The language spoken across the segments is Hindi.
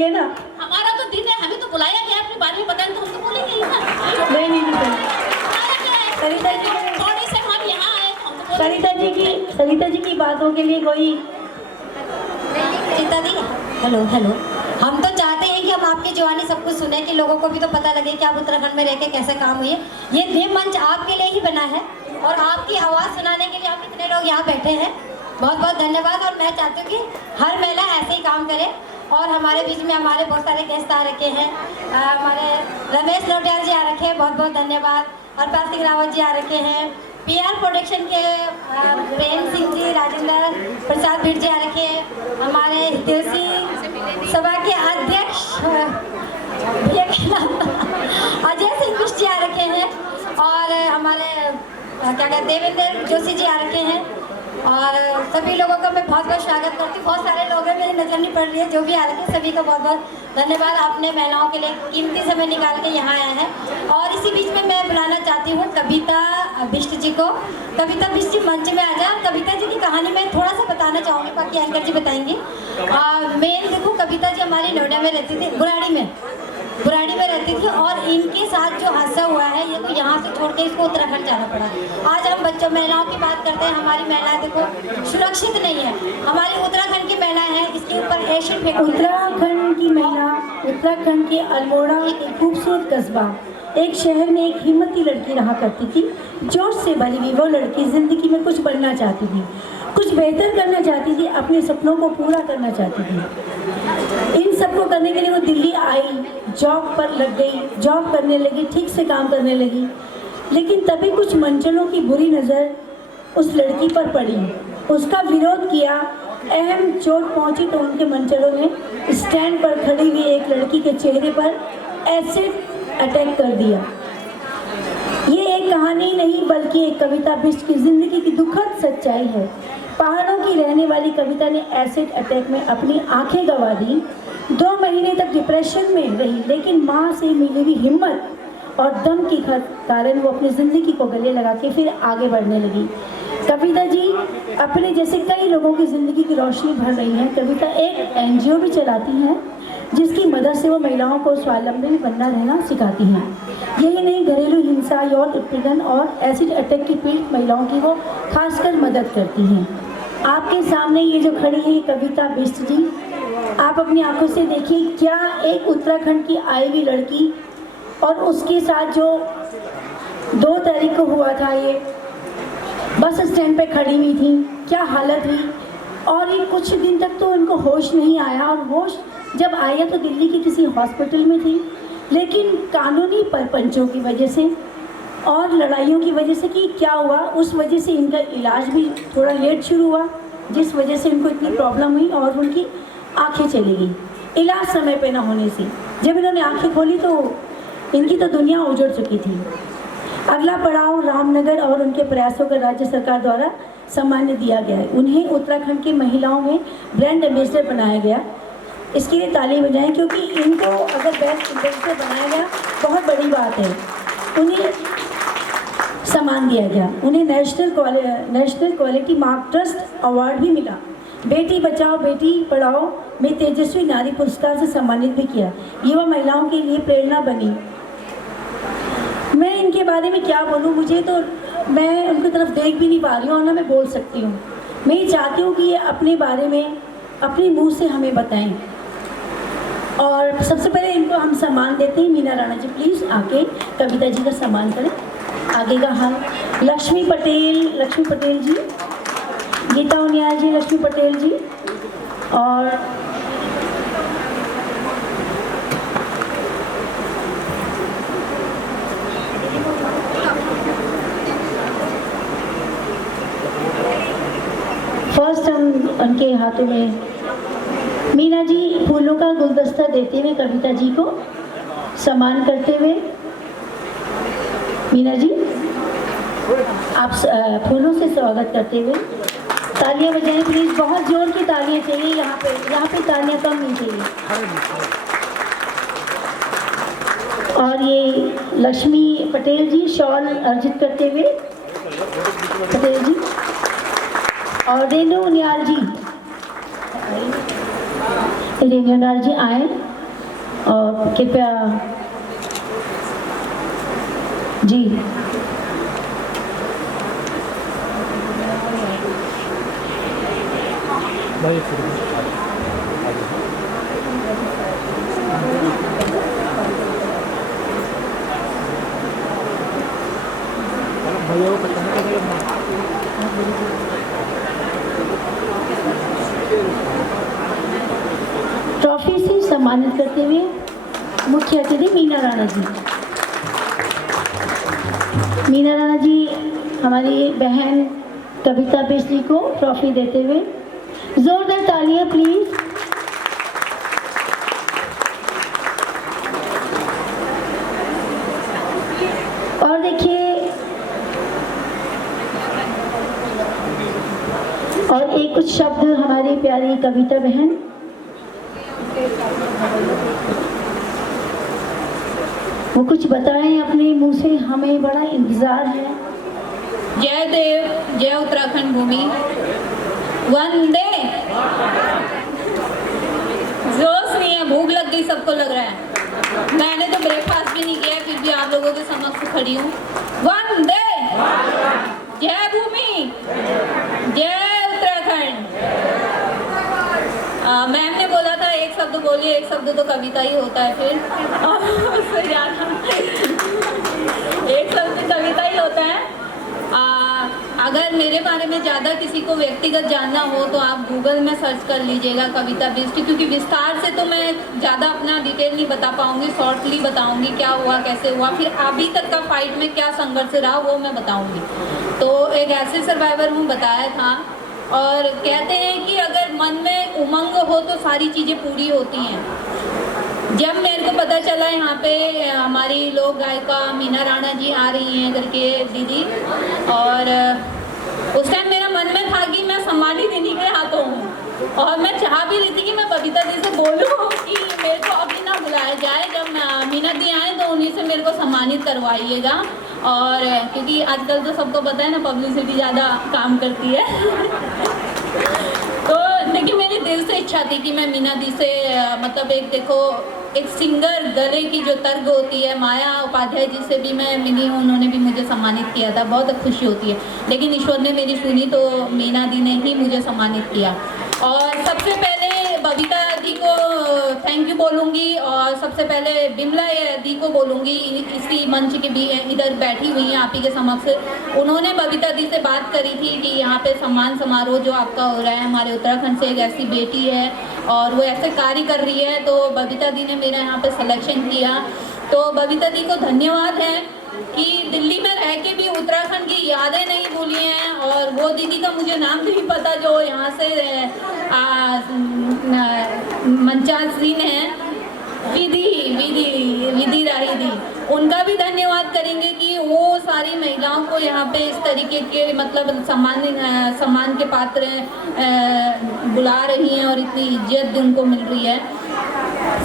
बोलेंगे ना। हमारा तो दिन है, हमें तो बुलाया गया, अपने बारे में बताएं तो हम तो बोलेंगे ही ना। नहीं हमारा क्या है? सरिता जी, थोड़े से हम यहाँ आए तो हम तो बोलेंगे। सरिता जी की बातों के लिए कोई चिंता नहीं। हेलो हेलो, हम तो चाहते हैं कि हम आपकी जवानी सब कुछ सुने, कि लोगों को भी तो पता लगे कि आप उत्तराखंड में रह के कैसे काम हुई है। ये मंच आपके लिए ही बना है और आपकी आवाज़ सुनाने के लिए हम इतने लोग यहाँ बैठे हैं। बहुत बहुत धन्यवाद। और मैं चाहती हूँ कि हर महिला ऐसे ही काम करे। और हमारे बीच में हमारे बहुत सारे गेस्ट आ रखे हैं। हमारे रमेश नोटियाल जी आ रखे हैं, बहुत बहुत धन्यवाद। हरपाल सिंह रावत जी आ रखे हैं। PR प्रोडक्शन के प्रेम सिंह जी, राजेंद्र प्रसाद भीट जी आ रखे हैं। हमारे तुलसी सभा के अध्यक्ष भैया के नाम अजय सिंह बिष्ट जी आ रखे हैं। और हमारे क्या कहते हैं देवेंद्र जोशी जी आ रखे हैं। और सभी लोगों का मैं बहुत बहुत स्वागत करती हूँ। बहुत सारे लोग हैं, मेरी नज़र नहीं पड़ रही है, जो भी आ रखे हैं सभी का बहुत बहुत धन्यवाद। आपने महिलाओं के लिए कीमती समय निकाल के यहाँ आए हैं। और इसी बीच में मैं बुलाना चाहती हूँ कविता बिष्ट जी को। कविता बिष्ट जी मंच में आ जाए। कविता जी की कहानी मैं थोड़ा सा बताना चाहूँगी, बाकी एंकर जी बताएंगी। मेन देखो, कविता जी हमारी नोएडा में रहती थी, बुराड़ी में रहती थी। और इनके साथ जो हादसा हुआ है, ये तो यहाँ से छोड़ के इसको उत्तराखंड जाना पड़ा। आज हम बच्चों महिलाओं की बात करते हैं। हमारी महिलाएं देखो सुरक्षित नहीं है। हमारी उत्तराखंड की महिलाएं हैं, इसके ऊपर एसिड फेंक। उत्तराखंड की महिला, उत्तराखंड के अल्मोड़ा एक खूबसूरत कस्बा, एक शहर में एक हिम्मती लड़की रहा करती थी। जोश से भरी हुई वो लड़की जिंदगी में कुछ बनना चाहती थी, कुछ बेहतर करना चाहती थी, अपने सपनों को पूरा करना चाहती थी। इन सबको करने के लिए वो दिल्ली आई, जॉब पर लग गई, जॉब करने लगी, ठीक से काम करने लगी। लेकिन तभी कुछ मंचलों की बुरी नज़र उस लड़की पर पड़ी, उसका विरोध किया, अहम चोट पहुंची तो उनके मंचलों ने स्टैंड पर खड़ी हुई एक लड़की के चेहरे पर एसिड अटैक कर दिया। ये एक कहानी नहीं बल्कि एक कविता बिष्ट की जिंदगी की दुखद सच्चाई है। पहाड़ों की रहने वाली कविता ने एसिड अटैक में अपनी आंखें गंवा दी। 2 महीने तक डिप्रेशन में रही, लेकिन माँ से मिली हुई हिम्मत और दम के कारण वो अपनी ज़िंदगी को गले लगा के फिर आगे बढ़ने लगी। कविता जी अपने जैसे कई लोगों की ज़िंदगी की रोशनी भर रही हैं। कविता एक NGO भी चलाती हैं, जिसकी मदद से वो महिलाओं को स्वावलंबी बनना रहना सिखाती हैं। यही नहीं, घरेलू हिंसा, यौन उत्पीड़न और एसिड अटैक की पीड़ित महिलाओं की वो खासकर मदद करती हैं। आपके सामने ये जो खड़ी है कविता बिष्ट जी, आप अपनी आंखों से देखिए, क्या एक उत्तराखंड की आई हुई लड़की और उसके साथ जो 2 तारीख को हुआ था, ये बस स्टैंड पे खड़ी हुई थी, क्या हालत हुई। और ये कुछ दिन तक तो इनको होश नहीं आया, और होश जब आया तो दिल्ली के किसी हॉस्पिटल में थी। लेकिन कानूनी परपंचों की वजह से और लड़ाइयों की वजह से कि क्या हुआ, उस वजह से इनका इलाज भी थोड़ा लेट शुरू हुआ, जिस वजह से इनको इतनी प्रॉब्लम हुई और उनकी आंखें चली गई इलाज समय पे ना होने से। जब इन्होंने आंखें खोली तो इनकी तो दुनिया उजड़ चुकी थी। अगला पड़ाव रामनगर और उनके प्रयासों का राज्य सरकार द्वारा सम्मान दिया गया है। उन्हें उत्तराखंड की महिलाओं में ब्रांड एम्बेसडर बनाया गया। इसके लिए ताली बजाएं, क्योंकि इनको अगर बेस्ट एम्बेसडर बनाया गया बहुत बड़ी बात है। उन्हें सम्मान दिया गया, उन्हें national quality mark trust award भी मिला। बेटी बचाओ बेटी पढ़ाओ में तेजस्वी नारी पुरस्कार से सम्मानित भी किया। युवा महिलाओं के लिए प्रेरणा बनी। मैं इनके बारे में क्या बोलूँ, मुझे तो, मैं उनकी तरफ देख भी नहीं पा रही हूँ और ना मैं बोल सकती हूँ। मैं ये चाहती हूँ कि ये अपने बारे में अपने मुंह से हमें बताएं। और सबसे पहले इनको हम सम्मान देते हैं। मीना राणा जी प्लीज़ आके कविता जी का सम्मान करें। आगे का हम लक्ष्मी पटेल जी, गीता उनियाल जी, लक्ष्मी पटेल जी, और फर्स्ट हम उनके हाथों में मीना जी फूलों का गुलदस्ता देते हुए कविता जी को सम्मान करते हुए। मीना जी आप फूलों से स्वागत करते हुए तालियां बजाएं प्लीज। बहुत जोर की तालियां चाहिए यहाँ पे तालियां कम नहीं चाहिए। और ये लक्ष्मी पटेल जी शॉल अर्जित करते हुए पटेल जी, और रेणु उनियाल जी, रेणु उनियाल जी आए। और कृपया जी ट्रॉफी से सम्मानित करते हुए मुख्य अतिथि मीना राणा जी। मीना राणा जी हमारी बहन कविता बिश्री को ट्रॉफी देते हुए जोरदार तालियां प्लीज। और देखिए और एक कुछ शब्द हमारी प्यारी कविता बहन वो कुछ बताएं अपने मुंह से, हमें बड़ा इंतजार है। जय देव, जय उत्तराखंड भूमि, वंदे। जोश नहीं है, भूख लग गई, सबको लग रहा है। मैंने तो ब्रेकफास्ट भी नहीं किया, फिर भी आप लोगों के समक्ष खड़ी हूँ। वंदे, जय भूमि, जय उत्तराखंड। मैम ने बोला था एक शब्द बोलिए, एक शब्द तो कविता ही होता है, फिर उससे ज़्यादा एक शब्द कविता ही होता है। अगर मेरे बारे में ज़्यादा किसी को व्यक्तिगत जानना हो तो आप गूगल में सर्च कर लीजिएगा कविता बिश्री, क्योंकि विस्तार से तो मैं ज़्यादा अपना डिटेल नहीं बता पाऊँगी, शॉर्टली बताऊँगी क्या हुआ, कैसे हुआ, फिर अभी तक का फाइट में क्या संघर्ष रहा वो मैं बताऊँगी। तो एक ऐसे सर्वाइवर हूँ, बताया था। और कहते हैं कि अगर मन में उमंग हो तो सारी चीज़ें पूरी होती हैं। जब मेरे को पता चला यहाँ पे हमारी लोक गायिका मीना राणा जी आ रही हैं करके दीदी, और उस टाइम मेरा मन में था कि मैं सम्मानित इन्हीं के हाथों हूँ, और मैं चाह भी रही थी कि मैं बबीता दी से बोलूँ कि मेरे को अभी ना बुलाया जाए, जब मीना दी आए तो उन्हीं से मेरे को सम्मानित करवाइएगा। और क्योंकि आजकल तो सबको पता है ना, पब्लिसिटी ज़्यादा काम करती है तो देखिए मेरी दिल से इच्छा थी कि मैं मीना दी से मतलब एक देखो एक सिंगर गले की जो तर्ग होती है, माया उपाध्याय जी से भी मैं मिली हूँ, उन्होंने भी मुझे सम्मानित किया था, बहुत खुशी होती है। लेकिन ईश्वर ने मेरी सुनी तो मीना दी ने ही मुझे सम्मानित किया। और सबसे पहले बबीता दी को थैंक यू बोलूँगी, और सबसे पहले बिमला दी को बोलूँगी, इसी मंच के भी इधर बैठी हुई हैं आप ही के समक्ष। उन्होंने बबीता दी से बात करी थी कि यहाँ पे सम्मान समारोह जो आपका हो रहा है, हमारे उत्तराखंड से एक ऐसी बेटी है और वो ऐसे कार्य कर रही है, तो बबीता दी ने मेरा यहाँ पे सिलेक्शन किया। तो बबीता दी को धन्यवाद है कि दिल्ली में रह के भी उत्तराखंड की यादें नहीं भूली हैं। और वो दीदी का मुझे नाम नहीं पता जो यहाँ से मंचासीन है, विधि राही दी, उनका भी धन्यवाद करेंगे कि वो सारी महिलाओं को यहाँ पे इस तरीके के मतलब सम्मान के पात्र बुला रही हैं और इतनी इज्जत उनको मिल रही है।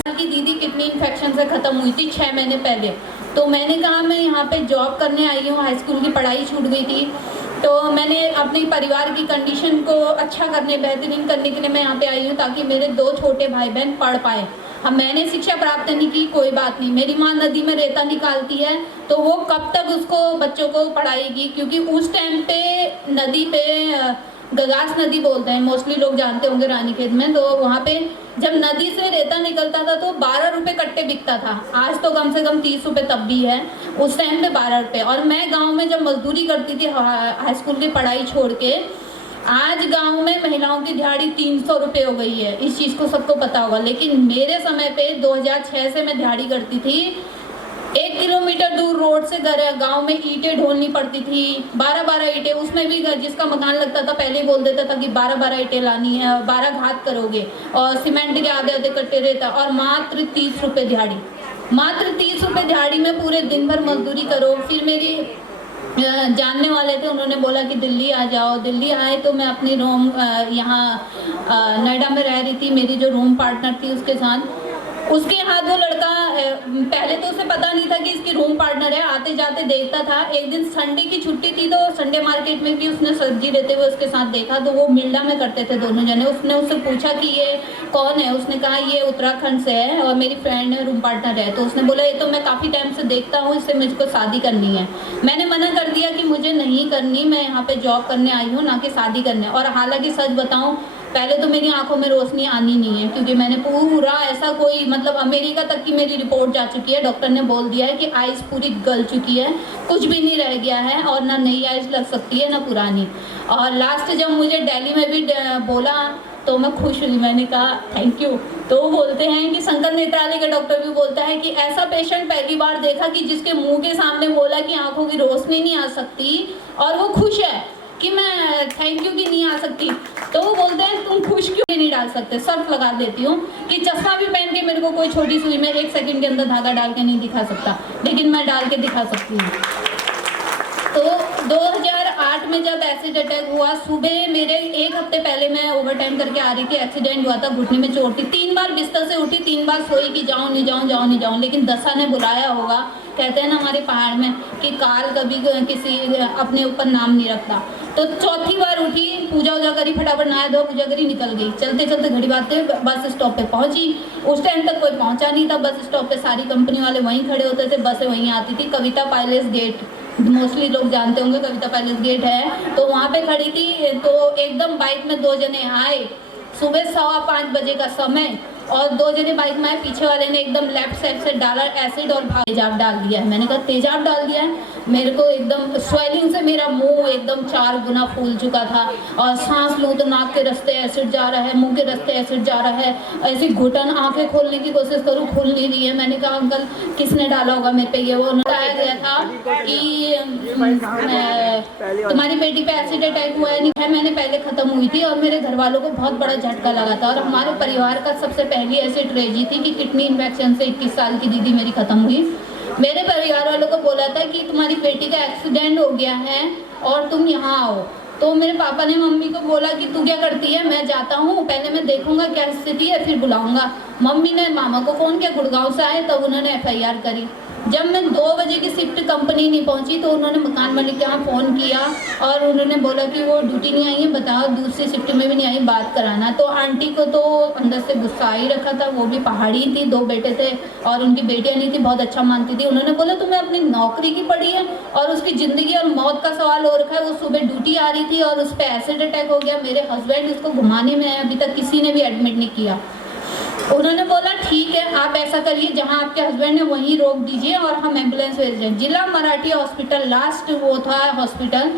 कि दीदी किडनी इन्फेक्शन से ख़त्म हुई थी 6 महीने पहले, तो मैंने कहा मैं यहाँ पे जॉब करने आई हूँ, हाई स्कूल की पढ़ाई छूट गई थी, तो मैंने अपने परिवार की कंडीशन को अच्छा करने, बेहतरीन करने के लिए मैं यहाँ पे आई हूँ ताकि मेरे 2 छोटे भाई बहन पढ़ पाए। हम मैंने शिक्षा प्राप्त नहीं की, कोई बात नहीं, मेरी माँ नदी में रेता निकालती है तो वो कब तक उसको बच्चों को पढ़ाएगी, क्योंकि उस टाइम पे नदी पे गगास नदी बोलते हैं, मोस्टली लोग जानते होंगे रानीखेत में, तो वहाँ पे जब नदी से रेता निकलता था तो 12 रुपये कट्टे बिकता था। आज तो कम से कम 30 रुपये तब भी है, उस टाइम पे 12 रुपये। और मैं गांव में जब मजदूरी करती थी हाई स्कूल की पढ़ाई छोड़ के, आज गांव में महिलाओं की दिहाड़ी 300 रुपये हो गई है, इस चीज़ को सबको पता होगा। लेकिन मेरे समय पे 2006 से मैं दिहाड़ी करती थी, 1 किलोमीटर दूर रोड से गांव में ईंटें ढोलनी पड़ती थी, 12-12 ईंटें, उसमें भी जिसका मकान लगता था पहले बोल देता था कि 12-12 ईंटें लानी है, 12 घात करोगे, और सीमेंट के आधे कट्टे रहता, और मात्र 30 रुपये दिहाड़ी, मात्र 30 रुपये दिहाड़ी में पूरे दिन भर मजदूरी करो। फिर मेरी जानने वाले थे, उन्होंने बोला कि दिल्ली आ जाओ। दिल्ली आए तो मैं अपनी रूम यहाँ नोएडा में रह रही थी, मेरी जो रूम पार्टनर थी उसके साथ, उसके हाथ वो लड़का पहले तो उसे पता नहीं था कि इसकी रूम पार्टनर है, आते जाते देखता था। एक दिन संडे की छुट्टी थी तो संडे मार्केट में भी उसने सब्जी लेते हुए उसके साथ देखा, तो वो मिल्डा में करते थे दोनों जने। उसने उससे पूछा कि ये कौन है, उसने कहा ये उत्तराखंड से है और मेरी फ्रेंड है, रूम पार्टनर है। तो उसने बोला ये तो मैं काफ़ी टाइम से देखता हूँ, इससे मुझको शादी करनी है। मैंने मना कर दिया कि मुझे नहीं करनी, मैं यहाँ पे जॉब करने आई हूँ ना कि शादी करने। और हालांकि सच बताऊँ, पहले तो मेरी आंखों में रोशनी आनी नहीं है, क्योंकि मैंने पूरा ऐसा कोई मतलब अमेरिका तक की मेरी रिपोर्ट जा चुकी है। डॉक्टर ने बोल दिया है कि आइज़ पूरी गल चुकी है, कुछ भी नहीं रह गया है और ना नई आइज़ लग सकती है ना पुरानी। और लास्ट जब मुझे दिल्ली में भी बोला तो मैं खुश हुई, मैंने कहा थैंक यू। तो वो बोलते हैं कि शंकर नेत्रालय का डॉक्टर भी बोलता है कि ऐसा पेशेंट पहली बार देखा कि जिसके मुंह के सामने बोला कि आंखों की रोशनी नहीं आ सकती और वो खुश है कि मैं थैंक यू की नहीं आ सकती। तो वो बोलते हैं तुम खुश क्यों नहीं डाल सकते, सर्फ लगा देती हूँ कि चश्मा भी पहन के मेरे को कोई छोटी सुई में 1 सेकंड के अंदर धागा डाल के नहीं दिखा सकता, लेकिन मैं डाल के दिखा सकती हूँ। तो 2008 में जब एसिड अटैक हुआ, सुबह मेरे 1 हफ्ते पहले मैं ओवर टाइम करके आ रही थी, एक्सीडेंट हुआ था, घुटने में चोट थी। 3 बार बिस्तर से उठी, 3 बार सोई कि जाऊँ नहीं जाऊँ, जाऊँ नहीं जाऊँ, लेकिन दशा ने बुलाया होगा। कहते हैं ना हमारे पहाड़ में कि काल कभी किसी अपने ऊपर नाम नहीं रखता। तो चौथी बार उठी, पूजा वूजा करी, फटाफट नहाया धोया, पूजा करी, निकल गई। चलते चलते घड़ी बातें बस स्टॉप पे पहुंची। उस टाइम तक कोई पहुंचा नहीं था। बस स्टॉप पे सारी कंपनी वाले वहीं खड़े होते थे, बसें वहीं आती थी। कविता पैलेस गेट, मोस्टली लोग जानते होंगे कविता पैलेस गेट है, तो वहाँ पे खड़ी थी। तो एकदम बाइक में 2 जने आए, सुबह 5:15 बजे का समय, और 2 जने बाइक में आए। पीछे वाले ने एकदम लेफ्ट साइड से डाला एसिड और तेजाब डाल दिया है। मैंने कहा तेजाब डाल दिया है? मेरे को एकदम स्वेलिंग से मेरा मुंह एकदम 4 गुना फूल चुका था, और सांस लूँ तो नाक के रास्ते एसिड जा रहा है, मुंह के रास्ते एसिड जा रहा है। ऐसी घुटन, आंखें खोलने की कोशिश करूँ, खुल नहीं रही है। मैंने कहा अंकल किसने डाला होगा मेरे पे ये? वो बताया गया था कि तुम्हारी बेटी पे एसिड अटैक हुआ है। नहीं है, मैंने पहले ख़त्म हुई थी और मेरे घर वालों को बहुत बड़ा झटका लगा था। और हमारे परिवार का सबसे पहली ऐसी ट्रेजेडी थी कि किडनी इन्फेक्शन से 21 साल की दीदी मेरी ख़त्म हुई। मेरे परिवार वालों को बोला था कि तुम्हारी बेटी का एक्सीडेंट हो गया है और तुम यहाँ आओ। तो मेरे पापा ने मम्मी को बोला कि तू क्या करती है, मैं जाता हूँ, पहले मैं देखूंगा क्या स्थिति है फिर बुलाऊंगा। मम्मी ने मामा को फ़ोन किया, गुड़गांव से आए, तब उन्होंने FIR करी। जब मैं 2 बजे की शिफ्ट कंपनी नहीं पहुंची तो उन्होंने मकान मालिक के यहाँ फ़ोन किया और उन्होंने बोला कि वो ड्यूटी नहीं आई है, बताओ दूसरी शिफ्ट में भी नहीं आई, बात कराना। तो आंटी को तो अंदर से गुस्सा ही रखा था, वो भी पहाड़ी थी, 2 बेटे थे और उनकी बेटियाँ नहीं थी, बहुत अच्छा मानती थी। उन्होंने बोला तुम्हें अपनी नौकरी की पड़ी है और उसकी ज़िंदगी और मौत का सवाल हो रखा है। वो सुबह ड्यूटी आ रही थी और उस पर एसिड अटैक हो गया। मेरे हस्बैंड उसको घुमाने में है, अभी तक किसी ने भी एडमिट नहीं किया। उन्होंने बोला ठीक है, आप ऐसा करिए, जहां आपके हस्बैंड ने वहीं रोक दीजिए और हम एम्बुलेंस भेज दें। जिला मराठी हॉस्पिटल लास्ट वो था हॉस्पिटल।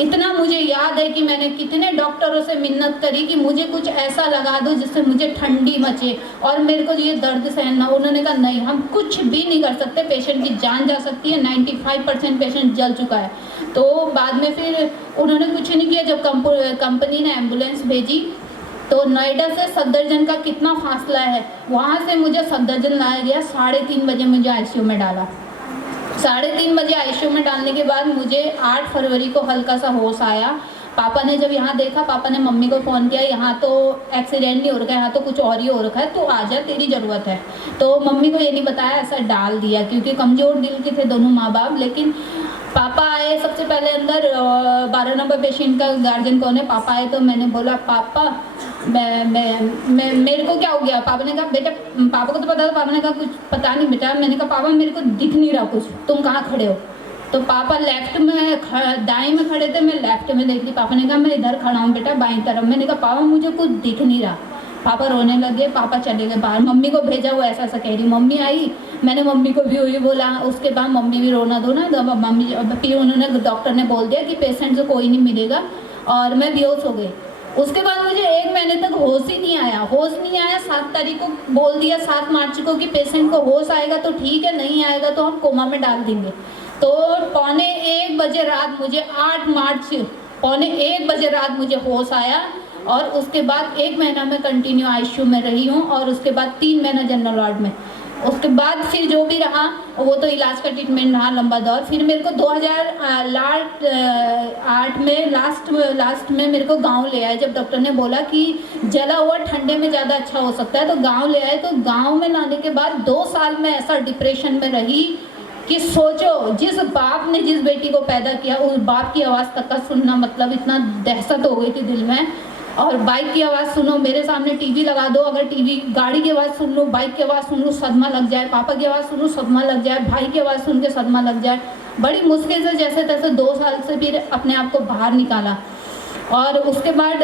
इतना मुझे याद है कि मैंने कितने डॉक्टरों से मिन्नत करी कि मुझे कुछ ऐसा लगा दो जिससे मुझे ठंडी मचे और मेरे को ये दर्द सहन ना। उन्होंने कहा नहीं, हम कुछ भी नहीं कर सकते, पेशेंट की जान जा सकती है, 95% पेशेंट जल चुका है। तो बाद में फिर उन्होंने कुछ नहीं किया। जब कंपनी ने एम्बुलेंस भेजी तो नोएडा से सफदरजंग का कितना फासला है, वहाँ से मुझे सफदरजंग लाया गया। 3:30 बजे मुझे ICU में डाला। 3:30 बजे ICU में डालने के बाद मुझे 8 फरवरी को हल्का सा होश आया। पापा ने जब यहाँ देखा, पापा ने मम्मी को फ़ोन किया, यहाँ तो एक्सीडेंट नहीं हो रखा है, यहाँ तो कुछ और ही हो रखा है, तो आ जा, तेरी ज़रूरत है। तो मम्मी को ये नहीं बताया, ऐसा डाल दिया, क्योंकि कमज़ोर दिल के थे दोनों माँ बाप। लेकिन पापा आए सबसे पहले अंदर, 12 नंबर पेशेंट का गार्जियन कौन है, पापा आए। तो मैंने बोला पापा मैं मेरे को क्या हो गया? पापा ने कहा बेटा, पापा को तो पता था। पापा ने कहा कुछ पता नहीं बेटा। मैंने कहा पापा मेरे को दिख नहीं रहा कुछ, तुम कहाँ खड़े हो? तो पापा लेफ्ट में दाएं में खड़े थे, मैं लेफ्ट में देख ली। पापा ने कहा मैं इधर खड़ा हूँ बेटा, बाईं तरफ। मैंने कहा पापा मुझे कुछ दिख नहीं रहा। पापा रोने लगे, पापा चले गए बाहर। मम्मी को भेजा, वो ऐसा ऐसा कह रही। मम्मी आई, मैंने मम्मी को भी वही बोला। उसके बाद मम्मी भी रोना धोना, तो मम्मी फिर उन्होंने, डॉक्टर ने बोल दिया कि पेशेंट से कोई नहीं मिलेगा, और मैं बेहोश हो गई। उसके बाद मुझे 1 महीने तक होश ही नहीं आया, होश नहीं आया। 7 तारीख को बोल दिया, 7 मार्च को, कि पेशेंट को होश आएगा तो ठीक है, नहीं आएगा तो हम कोमा में डाल देंगे। तो 12:45 बजे रात मुझे, 8 मार्च 12:45 बजे रात मुझे होश आया। और उसके बाद 1 महीना मैं कंटिन्यू ICU में रही हूँ और उसके बाद 3 महीना जनरल वार्ड में। उसके बाद फिर जो भी रहा वो तो इलाज का ट्रीटमेंट रहा लंबा दौर। फिर मेरे को 2008 में लास्ट में मेरे को गांव ले आए, जब डॉक्टर ने बोला कि जला हुआ ठंडे में ज़्यादा अच्छा हो सकता है, तो गांव ले आए। तो गांव में लाने के बाद 2 साल में ऐसा डिप्रेशन में रही कि सोचो, जिस बाप ने जिस बेटी को पैदा किया उस बाप की आवाज़ तक का सुनना, मतलब इतना दहशत हो गई थी दिल में। और बाइक की आवाज़ सुनो, मेरे सामने टीवी लगा दो, अगर टीवी गाड़ी की आवाज़ सुन लो, बाइक की आवाज़ सुन लो, सदमा लग जाए, पापा की आवाज़ सुन लो, सदमा लग जाए, भाई की आवाज़ सुन के सदमा लग जाए। बड़ी मुश्किल से जैसे तैसे 2 साल से फिर अपने आप को बाहर निकाला। और उसके बाद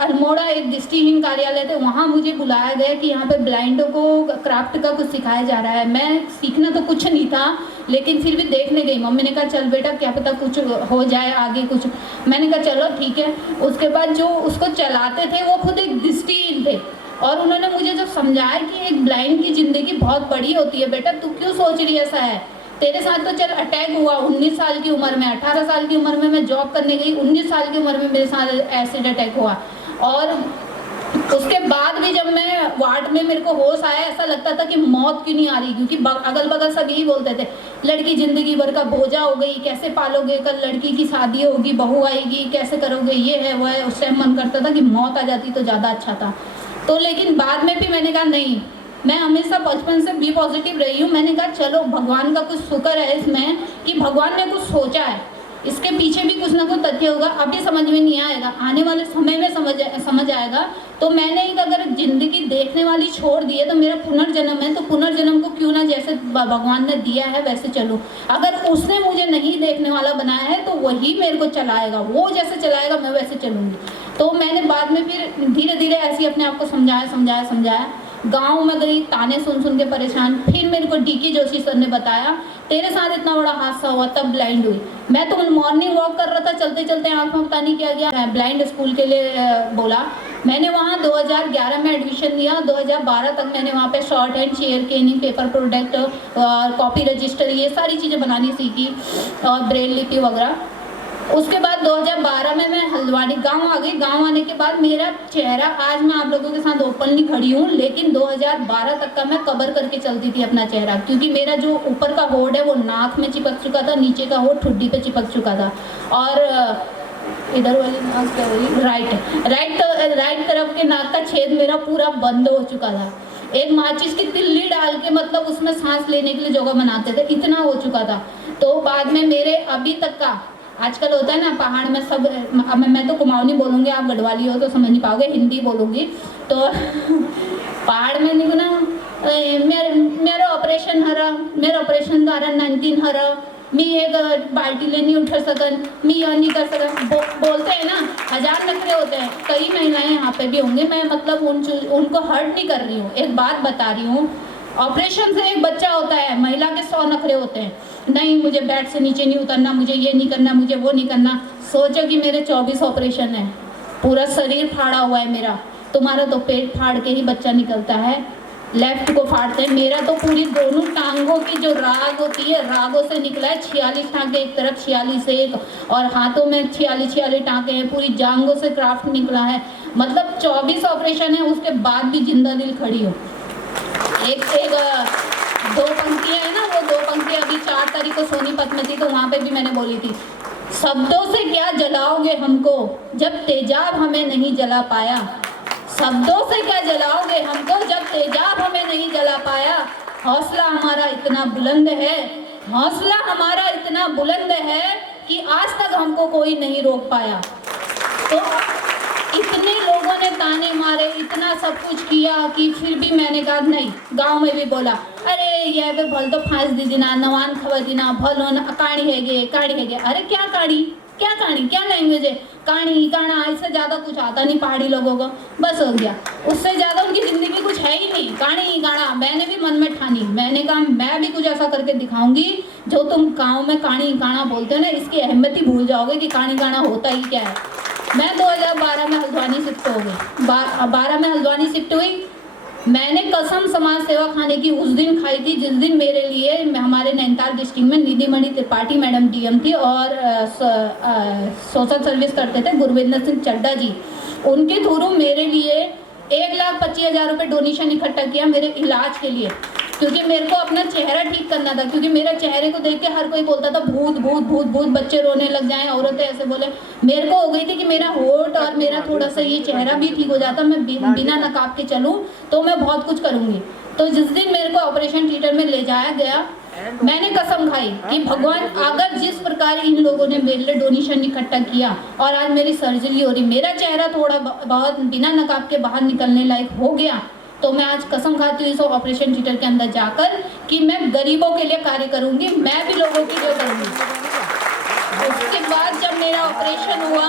अल्मोड़ा एक दृष्टिहीन कार्यालय थे, वहाँ मुझे बुलाया गया कि यहाँ पे ब्लाइंडों को क्राफ्ट का कुछ सिखाया जा रहा है। मैं सीखना तो कुछ नहीं था, लेकिन फिर भी देखने गई। मम्मी ने कहा चल बेटा, क्या पता कुछ हो जाए आगे कुछ। मैंने कहा चलो ठीक है। उसके बाद जो उसको चलाते थे वो खुद एक दृष्टिहीन थे, और उन्होंने मुझे जब समझाया कि एक ब्लाइंड की ज़िंदगी बहुत बड़ी होती है बेटा, तू क्यों सोच रही ऐसा है, तेरे साथ तो चल अटैक हुआ 19 साल की उम्र में, 18 साल की उम्र में मैं जॉब करने गई, 19 साल की उम्र में मेरे साथ एसिड अटैक हुआ। और उसके बाद भी जब मैं वार्ड में मेरे को होश आया, ऐसा लगता था कि मौत क्यों नहीं आ रही, क्योंकि अगल बगल सब यही बोलते थे लड़की ज़िंदगी भर का बोझा हो गई, कैसे पालोगे, कल लड़की की शादी होगी, बहू आएगी, कैसे करोगे, ये है वो है। उस टाइम मन करता था कि मौत आ जाती तो ज़्यादा अच्छा था। तो लेकिन बाद में भी मैंने कहा नहीं, मैं हमेशा बचपन से बी पॉजिटिव रही हूँ। मैंने कहा चलो भगवान का कुछ शुक्र है इसमें कि भगवान ने कुछ सोचा है, इसके पीछे भी कुछ ना कुछ तथ्य होगा। अभी समझ में नहीं आएगा, आने वाले समय में समझ आएगा। तो मैंने एक अगर ज़िंदगी देखने वाली छोड़ दी है तो मेरा पुनर्जन्म है, तो पुनर्जन्म को क्यों ना जैसे भगवान ने दिया है वैसे चलो। अगर उसने मुझे नहीं देखने वाला बनाया है तो वही मेरे को चलाएगा, वो जैसे चलाएगा मैं वैसे चलूँगी। तो मैंने बाद में फिर धीरे धीरे ऐसे ही अपने आप को समझाया। गांव में गई, ताने सुन के परेशान। फिर मेरे को डीके जोशी सर ने बताया तेरे साथ इतना बड़ा हादसा हुआ, तब ब्लाइंड हुई। मैं तो मॉर्निंग वॉक कर रहा था, चलते चलते आँख में पता नहीं क्या गया, ब्लाइंड स्कूल के लिए बोला। मैंने वहाँ 2011 में एडमिशन लिया, 2012 तक मैंने वहाँ पे short hand, share Canning, paper product और कॉपी रजिस्टर, ये सारी चीज़ें बनानी सीखी, और ब्रेल लिपि वगैरह। उसके बाद 2012 में मैं हल्द्वानी गांव आ गई। गांव आने के बाद मेरा चेहरा, आज मैं आप लोगों के साथ ओपनली खड़ी हूँ, लेकिन 2012 तक का मैं कवर करके चलती थी अपना चेहरा, क्योंकि मेरा जो ऊपर का होड है वो नाक में चिपक चुका था, नीचे का होड ठुड्डी पे चिपक चुका था, और इधर वाली नाक क्या हो रही, राइट तरफ के नाक का छेद मेरा पूरा बंद हो चुका था। एक माचिस की तिल्ली डाल के मतलब उसमें सांस लेने के लिए जगह बनाते थे, इतना हो चुका था। तो बाद में मेरे अभी तक का, आजकल होता है ना पहाड़ में सब, मैं तो कुमाऊनी बोलूँगी, आप गढ़वाली हो तो समझ नहीं पाओगे, हिंदी बोलूँगी तो पहाड़ में नहीं ना, मेरा ऑपरेशन हरा, मेरा ऑपरेशन द्वारा 19 हरा, मी एक बाल्टी ले नहीं उठा सकन, मी यह नहीं कर सकन, बोलते हैं ना, 1000 नखरे होते हैं। कई महिलाएं यहाँ पे भी होंगे, मैं मतलब उनको हर्ट नहीं कर रही हूँ, एक बात बता रही हूँ। ऑपरेशन से एक बच्चा होता है, महिला के 100 नखरे होते हैं। नहीं मुझे बेड से नीचे नहीं उतरना, मुझे ये नहीं करना, मुझे वो नहीं करना। सोचो कि मेरे 24 ऑपरेशन है, पूरा शरीर फाड़ा हुआ है मेरा। तुम्हारा तो पेट फाड़ के ही बच्चा निकलता है, लेफ्ट को फाड़ते हैं, मेरा तो पूरी दोनों टांगों की जो राग होती है, रागों से निकला है। 46 टाँके एक तरफ, 46 एक, और हाथों में 46 टाँके हैं, पूरी जांघों से क्राफ्ट निकला है। मतलब 24 ऑपरेशन है, उसके बाद भी जिंदा दिल खड़ी हो। एक 2 पंक्तियाँ है ना, वो 2 पंक्तियाँ अभी 4 तारीख को सोनीपत में थी, तो वहाँ पे भी मैंने बोली थी, शब्दों से क्या जलाओगे हमको जब तेजाब हमें नहीं जला पाया, शब्दों से क्या जलाओगे हमको जब तेजाब हमें नहीं जला पाया। हौसला हमारा इतना बुलंद है, हौसला हमारा इतना बुलंद है कि आज तक हमको कोई नहीं रोक पाया। तो इतने लोगों ने ताने मारे, इतना सब कुछ किया कि फिर भी मैंने कहा नहीं। गांव में भी बोला, अरे ये भी भल तो फांस दी दिना, नवान खबर दिना, भलो न काड़ी है गे। अरे क्या काड़ी, क्या लैंग्वेज है, काड़ी काना, इससे ज़्यादा कुछ आता नहीं पहाड़ी लोगों को, बस हो गया। उससे ज़्यादा उनकी ज़िंदगी कुछ है ही नहीं, काड़ी काना। मैंने भी मन में ठानी, मैंने कहा मैं भी कुछ ऐसा करके दिखाऊंगी जो तुम गाँव में काड़ी काना बोलते हो ना, इसकी अहमियत ही भूल जाओगे कि काड़ी काना होता ही क्या है। मैं 2012 में हल्द्वानी शिफ्ट हो गई, 12 में हल्द्वानी शिफ्ट हुई। मैंने कसम समाज सेवा खाने की उस दिन खाई थी जिस दिन मेरे लिए हमारे नैनीताल डिस्ट्रिक्ट में निधिमणि त्रिपाठी मैडम डीएम थी, और सोशल सर्विस करते थे गुरविंदर सिंह चड्डा जी। उनके थ्रू मेरे लिए 1,25,000 रुपये डोनेशन इकट्ठा किया मेरे इलाज के लिए। क्योंकि मेरे को अपना चेहरा ठीक करना था, क्योंकि मेरा चेहरे को देख के हर कोई बोलता था भूत भूत भूत भूत, बच्चे रोने लग जाएं, औरतें ऐसे बोले। मेरे को हो गई थी कि मेरा होठ और मेरा थोड़ा सा ये चेहरा भी ठीक हो जाता, मैं बिना नकाब के चलूँ तो मैं बहुत कुछ करूँगी। तो जिस दिन मेरे को ऑपरेशन थिएटर में ले जाया गया, मैंने कसम खाई कि भगवान, अगर जिस प्रकार इन लोगों ने मेरे लिए डोनेशन इकट्ठा किया और आज मेरी सर्जरी हो रही, मेरा चेहरा थोड़ा बहुत बिना नकाब के बाहर निकलने लायक हो गया, तो मैं आज कसम खाती हूँ इस ऑपरेशन थिएटर के अंदर जाकर कि मैं गरीबों के लिए कार्य करूँगी, मैं भी लोगों के लिए करूँगी। उसके बाद जब मेरा ऑपरेशन हुआ,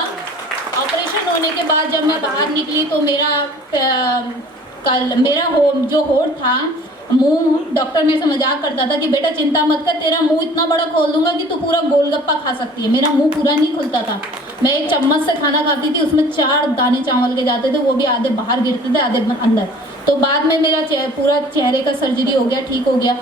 ऑपरेशन होने के बाद जब मैं बाहर निकली तो मेरा जो होठ था, मुंह, डॉक्टर मेरे से मजाक करता था कि बेटा चिंता मत कर, तेरा मुंह इतना बड़ा खोल दूंगा कि तू पूरा गोलगप्पा खा सकती है। मेरा मुंह पूरा नहीं खुलता था, मैं एक चम्मच से खाना खाती थी, उसमें 4 दाने चावल के जाते थे, वो भी आधे बाहर गिरते थे आधे अंदर। तो बाद में मेरा पूरा चेहरे का सर्जरी हो गया, ठीक हो गया।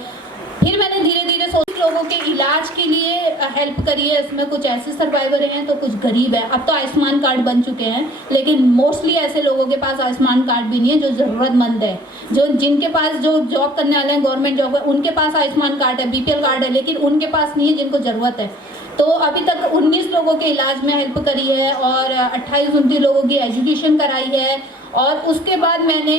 फिर मैंने धीरे धीरे लोगों के इलाज के लिए हेल्प करी है। इसमें कुछ ऐसे सर्वाइवर हैं तो कुछ गरीब है। अब तो आयुष्मान कार्ड बन चुके हैं, लेकिन मोस्टली ऐसे लोगों के पास आयुष्मान कार्ड भी नहीं है जो ज़रूरतमंद है, जिनके पास जो जॉब करने वाले हैं गवर्नमेंट जॉब, उनके पास आयुष्मान कार्ड है, बीपीएल कार्ड है, लेकिन उनके पास नहीं है जिनको ज़रूरत है। तो अभी तक 19 लोगों के इलाज में हेल्प करी है और 28-29 लोगों की एजुकेशन कराई है। और उसके बाद मैंने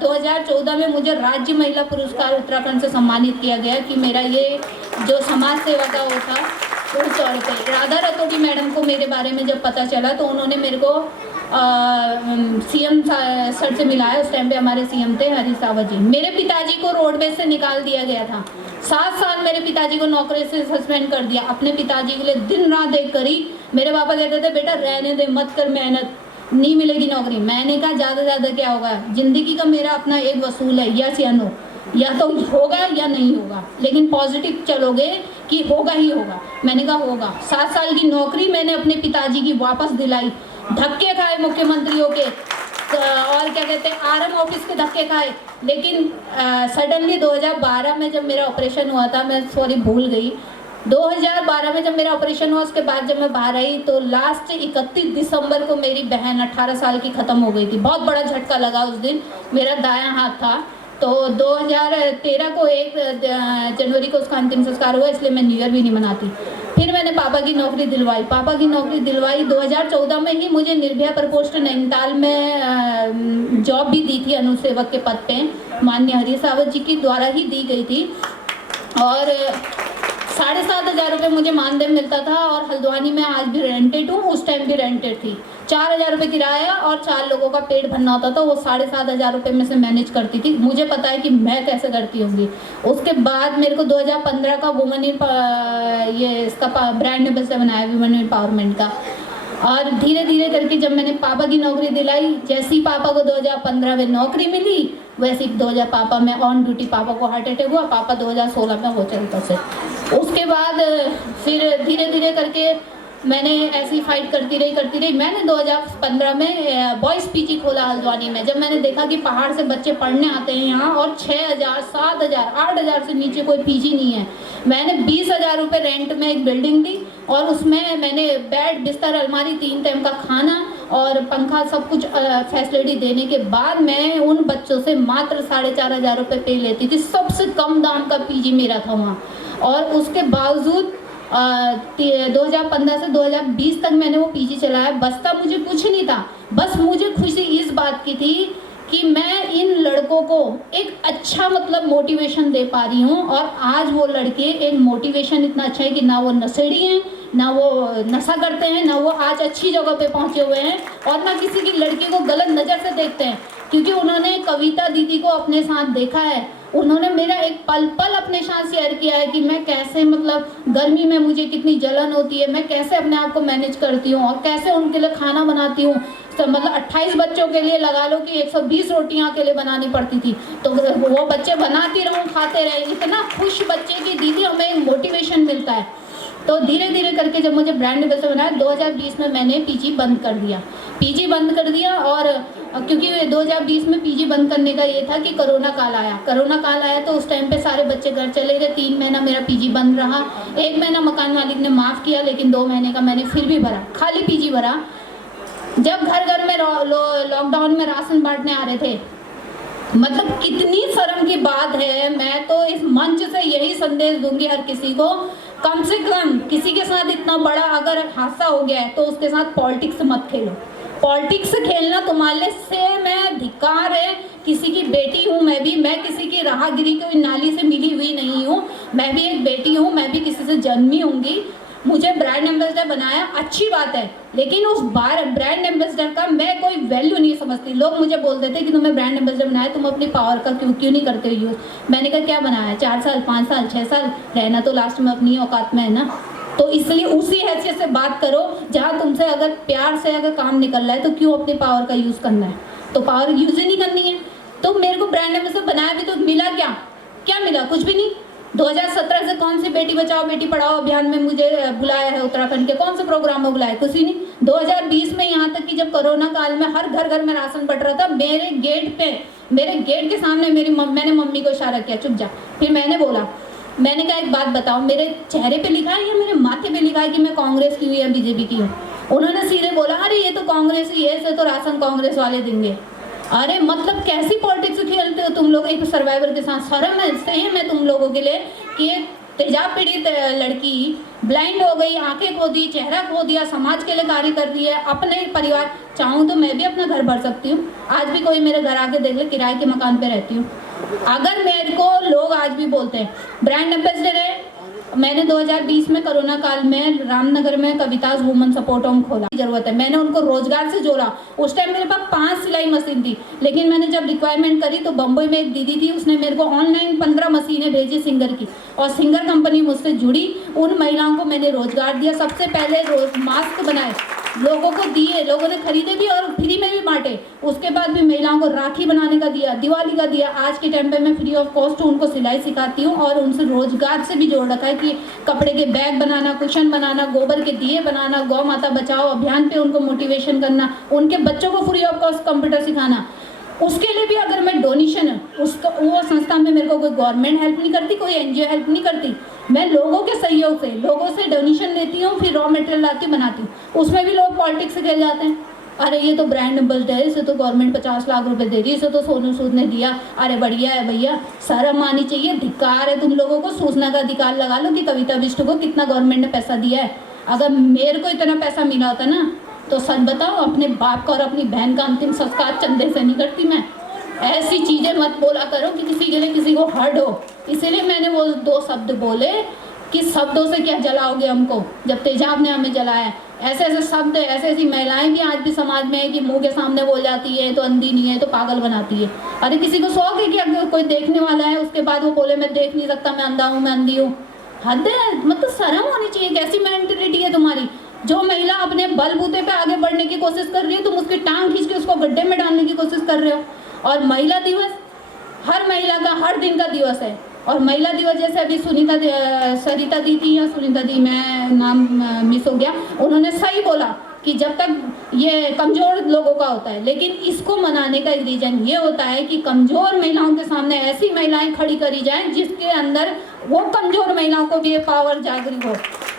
2014 में मुझे राज्य महिला पुरस्कार उत्तराखंड से सम्मानित किया गया कि मेरा ये जो समाज सेवा का वो था उस तौर पर। राधा रतोगी मैडम को मेरे बारे में जब पता चला तो उन्होंने मेरे को सीएम सर से मिलाया। उस टाइम पे हमारे सीएम थे हरीश रावत जी। मेरे पिताजी को रोडवेज से निकाल दिया गया था, 7 साल मेरे पिताजी को नौकरी से सस्पेंड कर दिया। अपने पिताजी के लिए दिन रात एक करी। मेरे पापा कहते थे बेटा रहने दे, मत कर मेहनत, नहीं मिलेगी नौकरी। मैंने कहा ज़्यादा क्या होगा, ज़िंदगी का मेरा अपना एक वसूल है, यस या नो, या तो होगा या नहीं होगा, लेकिन पॉजिटिव चलोगे कि होगा ही होगा। मैंने कहा होगा। 7 साल की नौकरी मैंने अपने पिताजी की वापस दिलाई, धक्के खाए मुख्यमंत्रियों के और क्या कहते हैं आरएम ऑफिस के धक्के खाए, लेकिन सडनली 2012 में जब मेरा ऑपरेशन हुआ था, मैं भूल गई, 2012 में जब मेरा ऑपरेशन हुआ उसके बाद जब मैं बाहर आई तो लास्ट 31 दिसंबर को मेरी बहन 18 साल की ख़त्म हो गई थी। बहुत बड़ा झटका लगा उस दिन। मेरा दायां हाथ था। तो 2013 को 1 जनवरी को उसका अंतिम संस्कार हुआ, इसलिए मैं न्यू ईयर भी नहीं मनाती। फिर मैंने पापा की नौकरी दिलवाई। 2014 में ही मुझे निर्भया प्रकोष्ठ नैनीताल में जॉब भी दी थी, अनुसेवक के पद पे, माननीय हरीश रावत जी की द्वारा ही दी गई थी। और 7,500 रुपये मुझे मानदेय मिलता था। और हल्द्वानी में आज भी रेंटेड हूँ, उस टाइम भी रेंटेड थी। 4,000 रुपये किराया और 4 लोगों का पेट भरना होता था। वो 7,500 रुपये में से मैनेज करती थी। मुझे पता है कि मैं कैसे करती होंगी। उसके बाद मेरे को 2015 का वुमेन ये इसका ब्रांड एम्बेसडर बनाया, वुमेन एम्पावरमेंट का। और धीरे धीरे करके जब मैंने पापा की नौकरी दिलाई, जैसी पापा को 2015 में नौकरी मिली वैसे 2000 पापा में ऑन ड्यूटी, पापा को हार्ट अटैक हुआ, पापा 2016 में हो चलता से। उसके बाद फिर धीरे धीरे करके मैंने ऐसी फाइट करती रही। मैंने 2015 में बॉयज़ पीजी खोला हल्द्वानी में। जब मैंने देखा कि पहाड़ से बच्चे पढ़ने आते हैं यहाँ और 6,000, 7,000, 8,000 से नीचे कोई पीजी नहीं है, मैंने 20,000 रुपये रेंट में एक बिल्डिंग ली और उसमें मैंने बेड, बिस्तर, अलमारी, 3 टाइम का खाना और पंखा सब कुछ फैसिलिटी देने के बाद मैं उन बच्चों से मात्र 4,500 रुपये पे लेती थी। सबसे कम दाम का पीजी मेरा था वहाँ। और उसके बावजूद 2015 से 2020 तक मैंने वो पीजी चलाया। बसता मुझे कुछ नहीं था, बस मुझे खुशी इस बात की थी कि मैं इन लड़कों को एक अच्छा मतलब मोटिवेशन दे पा रही हूँ। और आज वो लड़के एक मोटिवेशन इतना अच्छा है कि ना वो नशेड़ी हैं, ना वो नशा करते हैं, ना वो आज अच्छी जगह पे पहुँचे हुए हैं और ना किसी की लड़की को गलत नज़र से देखते हैं। क्योंकि उन्होंने कविता दीदी को अपने साथ देखा है, उन्होंने मेरा एक पल अपने साथ शेयर किया है कि मैं कैसे मतलब गर्मी में मुझे कितनी जलन होती है, मैं कैसे अपने आप को मैनेज करती हूँ और कैसे उनके लिए खाना बनाती हूँ। तो मतलब 28 बच्चों के लिए लगा लो कि 120 रोटियाँ के लिए बनानी पड़ती थी। तो वो बच्चे बनाती रहूँ, खाते रहे। इतना खुश बच्चे की दीदी हमें एक मोटिवेशन मिलता है। तो धीरे धीरे करके जब मुझे ब्रांड एम्बेसडर बनाया 2020 में मैंने पीजी बंद कर दिया। और क्योंकि 2020 में पीजी बंद करने का ये था कि कोरोना काल आया तो उस टाइम पे सारे बच्चे घर चले गए। 3 महीना मेरा पीजी बंद रहा। 1 महीना मकान मालिक ने माफ़ किया, लेकिन 2 महीने का मैंने फिर भी भरा, खाली पीजी भरा। जब घर में लॉकडाउन में राशन बांटने आ रहे थे मतलब कितनी शर्म की बात है। मैं तो इस मंच से यही संदेश दूंगी हर किसी को, कम से कम किसी के साथ इतना बड़ा अगर हादसा हो गया है तो उसके साथ पॉलिटिक्स मत खेलो। पॉलिटिक्स खेलना तुम्हारे से मैं धिक्कार है। किसी की बेटी हूँ मैं किसी की राहगीरी कोई नाली से मिली हुई नहीं हूँ, मैं भी एक बेटी हूँ, मैं भी किसी से जन्मी होंगी। मुझे ब्रांड एम्बेसडर बनाया, अच्छी बात है, लेकिन उस ब्रांड एम्बेसडर का मैं कोई वैल्यू नहीं समझती। लोग मुझे बोल देते कि तुम्हें ब्रांड एम्बेसडर बनाया, तुम अपनी पावर का क्यों नहीं करते हो यूज़। मैंने कहा क्या बनाया, 4 साल 5 साल 6 साल रहना तो लास्ट में अपनी औकात में है ना। तो इसलिए उसी हैसियत से बात करो, जहाँ तुमसे अगर प्यार से अगर काम निकल रहा है तो क्यों अपनी पावर का यूज़ करना है। तो पावर यूज़ ही नहीं करनी है। तो मेरे को ब्रांड एम्बेसडर बनाया भी तो मिला क्या मिला, कुछ भी नहीं। 2017 से कौन सी बेटी बचाओ बेटी पढ़ाओ अभियान में मुझे बुलाया है, उत्तराखंड के कौन से प्रोग्राम में बुलाया, कुछ ही नहीं। 2020 में यहाँ तक कि जब कोरोना काल में हर घर में राशन बंट रहा था, मेरे गेट के सामने मैंने मम्मी को इशारा किया, चुप जा। फिर मैंने कहा एक बात बताओ, मेरे चेहरे पे लिखा है या मेरे माथे पे लिखा है कि मैं कांग्रेस की हूँ या बीजेपी की हूँ। उन्होंने सीधे बोला अरे ये तो कांग्रेस ही है, इसे तो राशन कांग्रेस वाले देंगे। अरे मतलब कैसी पॉलिटिक्स खेलते हो तुम लोग एक सर्वाइवर के साथ। शर्म है तुम लोगों के लिए कि एक तेजाब पीड़ित लड़की ब्लाइंड हो गई, आंखें खो दी, चेहरा खो दिया, समाज के लिए कार्य कर रही है, अपने परिवार। चाहूँ तो मैं भी अपना घर भर सकती हूँ। आज भी कोई मेरे घर आके देख ले, किराए के मकान पे रहती हूँ। अगर मेरे को लोग आज भी बोलते हैं ब्रांड एम्बेसडर है, मैंने 2020 में कोरोना काल में रामनगर में कविताज वुमन सपोर्ट होम खोला, जरूरत है, मैंने उनको रोजगार से जोड़ा। उस टाइम मेरे पास 5 सिलाई मशीन थी, लेकिन मैंने जब रिक्वायरमेंट करी तो बम्बई में एक दीदी थी, उसने मेरे को ऑनलाइन 15 मशीनें भेजी सिंगर की, और सिंगर कंपनी मुझसे जुड़ी। उन महिलाओं को मैंने रोजगार दिया। सबसे पहले मास्क बनाए, लोगों को दिए, लोगों ने खरीदे भी और फ्री में भी बांटे। उसके बाद भी महिलाओं को राखी बनाने का दिया, दिवाली का दिया। आज के टाइम पे मैं फ्री ऑफ कॉस्ट उनको सिलाई सिखाती हूँ और उनसे रोजगार से भी जोड़ रखा है कि कपड़े के बैग बनाना, कुशन बनाना, गोबर के दिए बनाना, गौ माता बचाओ अभियान पे उनको मोटिवेशन करना, उनके बच्चों को फ्री ऑफ कॉस्ट कंप्यूटर सिखाना। उसके लिए भी अगर मैं डोनेशन उसका वो संस्था में मेरे को कोई गवर्नमेंट हेल्प नहीं करती, कोई एनजीओ हेल्प नहीं करती, मैं लोगों के सहयोग से लोगों से डोनेशन लेती हूँ, फिर रॉ मटेरियल लाती बनाती हूँ। उसमें भी लोग पॉलिटिक्स से खेल जाते हैं। अरे ये तो ब्रांड एम्बेसडर है, इसे तो गवर्नमेंट 50 लाख रुपए दे रही है, इसे तो सोनू सूद ने दिया। अरे बढ़िया है भैया, शर्म आनी चाहिए, धिक्कार है तुम लोगों को। सूचना का अधिकार लगा लो कि कविता बिष्ट को कितना गवर्नमेंट ने पैसा दिया है। अगर मेरे को इतना पैसा मिला होता ना तो सच बताओ अपने बाप का और अपनी बहन का अंतिम संस्कार चंदे से नहीं करती मैं। ऐसी चीज़ें मत बोला करो कि किसी के लिए किसी को हर्ट हो। इसीलिए मैंने वो 2 शब्द बोले कि शब्दों से क्या जलाओगे हमको, जब तेजाब ने हमें जलाया। ऐसे ऐसे शब्द, ऐसी महिलाएं भी आज भी समाज में है कि मुंह के सामने बोल जाती है तो अंधी नहीं है तो पागल बनाती है। अरे किसी को शौक है कि अगर कोई देखने वाला है उसके बाद वो बोले मैं देख नहीं सकता, मैं अंधा हूँ, मैं अंधी हूँ। हद है, मतलब शर्म होनी चाहिए। कैसी मेंटेलिटी है तुम्हारी। जो महिला अपने बलबूते पे आगे बढ़ने की कोशिश कर रही है, तुम उसकी टांग खींच के उसको गड्ढे में डालने की कोशिश कर रहे हो। और महिला दिवस हर महिला का हर दिन का दिवस है। और महिला दिवस जैसे अभी सरिता दी थी या सुनीता दी, मैं नाम मिस हो गया, उन्होंने सही बोला कि जब तक ये कमज़ोर लोगों का होता है, लेकिन इसको मनाने का एक रीज़न ये होता है कि कमज़ोर महिलाओं के सामने ऐसी महिलाएं खड़ी करी जाएं जिसके अंदर वो कमज़ोर महिलाओं को भी ये पावर जागृत हो।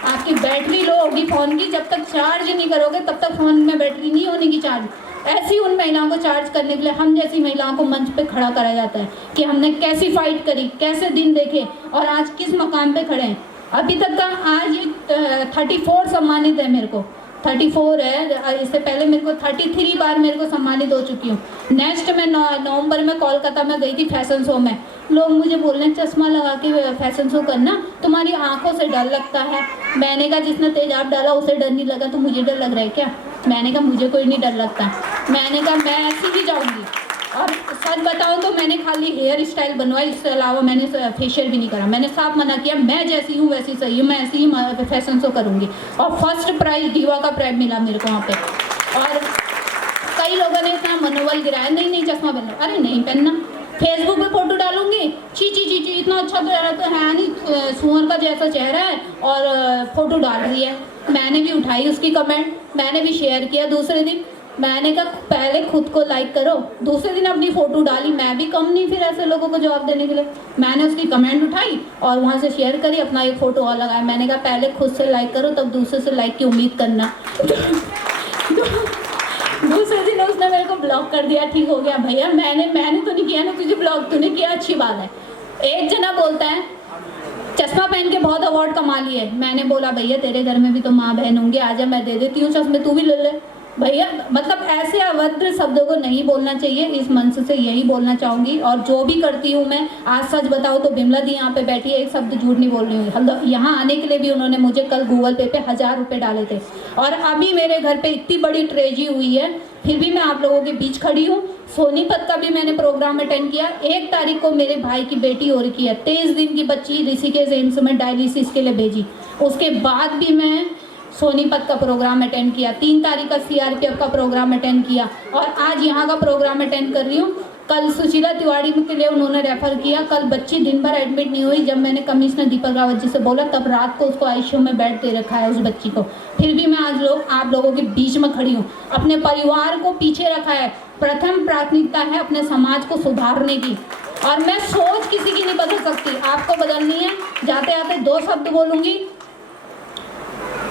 आपकी बैटरी लो होगी फ़ोन की, जब तक चार्ज नहीं करोगे तब तक फ़ोन में बैटरी नहीं होने की चार्ज। ऐसी उन महिलाओं को चार्ज करने के लिए हम जैसी महिलाओं को मंच पे खड़ा करा जाता है कि हमने कैसी फाइट करी, कैसे दिन देखे और आज किस मकाम पे खड़े हैं। अभी तक का आज ये 34 सम्मानित है, मेरे को 34 है। इससे पहले मेरे को 33 बार मेरे को सम्मानित हो चुकी हूँ। नेक्स्ट मैं नवंबर में कोलकाता में गई थी फैशन शो में। लोग मुझे बोल रहे हैं चश्मा लगा के फैशन शो करना, तुम्हारी आंखों से डर लगता है। मैंने कहा जिसने तेजाब डाला उसे डर नहीं लगा तो मुझे डर लग रहा है क्या? मैंने कहा मुझे कोई नहीं डर लगता। मैंने कहा मैं ऐसी ही जाऊँगी। और सच बताऊँ तो मैंने खाली हेयर स्टाइल बनवाई, इसके अलावा मैंने फेशियल भी नहीं करा। मैंने साफ मना किया, मैं जैसी हूँ वैसी सही हूँ, मैं ऐसी ही फैशन शो करूँगी। और फर्स्ट प्राइज दीवा का प्राइज मिला मेरे को वहाँ पे। और कई लोगों ने इतना मनोबल गिराया, नहीं चश्मा पहन लो। अरे नहीं पहनना, फेसबुक पे फोटो डालूंगी, ची इतना अच्छा तो है नहीं, सुअर का जैसा चेहरा है और फोटो डाल रही है। मैंने भी उठाई उसकी कमेंट, मैंने भी शेयर किया। दूसरे दिन मैंने कहा पहले खुद को लाइक करो, दूसरे दिन अपनी फ़ोटो डाली। मैं भी कम नहीं फिर ऐसे लोगों को जवाब देने के लिए। मैंने उसकी कमेंट उठाई और वहाँ से शेयर करी, अपना एक फ़ोटो और लगाया। मैंने कहा पहले खुद से लाइक करो तब दूसरे से लाइक की उम्मीद करना। दूसरे दिन उसने मेरे को ब्लॉक ब्लॉक कर दिया, ठीक हो गया। भैया मैंने तो नहीं किया ना तुझे ब्लॉक, तूने किया, अच्छी बात है। एक जना बोलता है चश्मा पहन के बहुत अवार्ड कमा लिए। मैंने बोला भैया तेरे घर में भी तो माँ बहन होंगे, आजा मैं दे देती हूँ चश्मे, तू भी ले ले। भैया मतलब ऐसे अभद्र शब्दों को नहीं बोलना चाहिए, इस मंच से यही बोलना चाहूँगी। और जो भी करती हूँ मैं, आज सच बताऊँ तो बिमला दी यहाँ पे बैठी है, एक शब्द झूठ नहीं बोल रही हूँ। यहाँ आने के लिए भी उन्होंने मुझे कल गूगल पे 1000 रुपये डाले थे, और अभी मेरे घर पे इतनी बड़ी ट्रेजी हुई है, फिर भी मैं आप लोगों के बीच खड़ी हूँ। सोनीपत का भी मैंने प्रोग्राम अटेंड किया। 1 तारीख को मेरे भाई की बेटी हो रही है, 23 दिन की बच्ची ऋषिकेश एम्स में डायलिसिस के लिए भेजी। उसके बाद भी मैं सोनीपत का प्रोग्राम अटेंड किया, 3 तारीख का सीआरपीएफ का प्रोग्राम अटेंड किया, और आज यहाँ का प्रोग्राम अटेंड कर रही हूँ। कल सुशीला तिवारी के लिए उन्होंने रेफर किया। कल बच्ची दिन भर एडमिट नहीं हुई। जब मैंने कमिश्नर दीपक रावत जी से बोला, तब रात को उसको आईसीयू में बेड दे रखा है उस बच्ची को। फिर भी मैं आज आप लोगों के बीच में खड़ी हूँ। अपने परिवार को पीछे रखा है। प्रथम प्राथमिकता है अपने समाज को सुधारने की, और मैं सोच किसी की नहीं बदल सकती, आपको बदलनी है। जाते आते 2 शब्द बोलूँगी,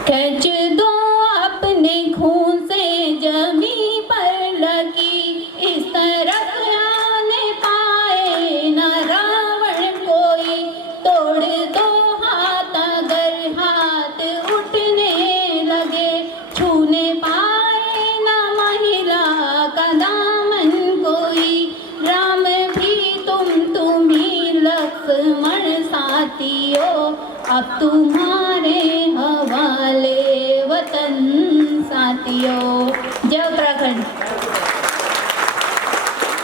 खींच दो अपने खून से जमी पर लगी, इस तरफ आने पाए न रावण कोई, तोड़ दो हाथ अगर हाथ उठने लगे, छूने पाए न महिला का दामन कोई, राम भी तुम ही लक्ष्मण साथियों, अब तुम्हारे हवाले वतन साथियों। जय उत्तराखंड।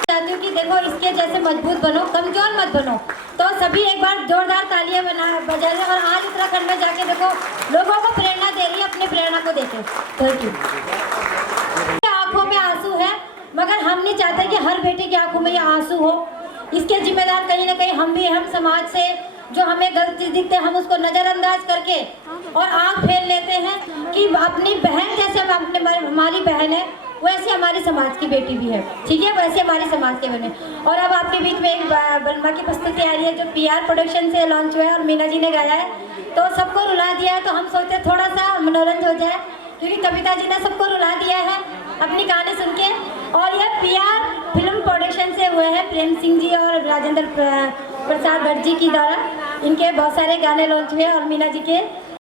चाहती हूँ कि देखो इसके जैसे मजबूत बनो, कमजोर मत बनो। तो सभी एक बार जोरदार तालियां बजा रहे। और आज उत्तराखंड में जाके देखो लोगों को प्रेरणा दे रही है, अपनी प्रेरणा को देखे। Thank you. आंखों में आंसू है, मगर हम नहीं चाहते कि हर बेटे की आंखों में ये आंसू हो। इसके जिम्मेदार कहीं ना कहीं हम भी, हम समाज से जो हमें गलत चीज दिखते हैं हम उसको नज़रअंदाज करके और आँख फेर लेते हैं कि अपनी बहन जैसे हमारी बहन है, वैसे हमारी समाज की बेटी भी है, ठीक है, वैसे हमारी समाज के बने। और अब आपके बीच में एक बलमा की प्रस्तुति आ रही है जो PR प्रोडक्शन से लॉन्च हुआ है और मीना जी ने गाया है। तो सबको रुला दिया है, तो हम सोचते थोड़ा सा मनोरंजन हो जाए, क्योंकि कविता जी ने सबको रुला दिया है अपनी कहानी सुन के। और यह PR फिल्म प्रोडक्शन से हुए हैं, प्रेम सिंह जी और राजेंद्र प्रसाद भट्ट जी की द्वारा इनके बहुत सारे गाने लॉन्च हुए और मीना जी के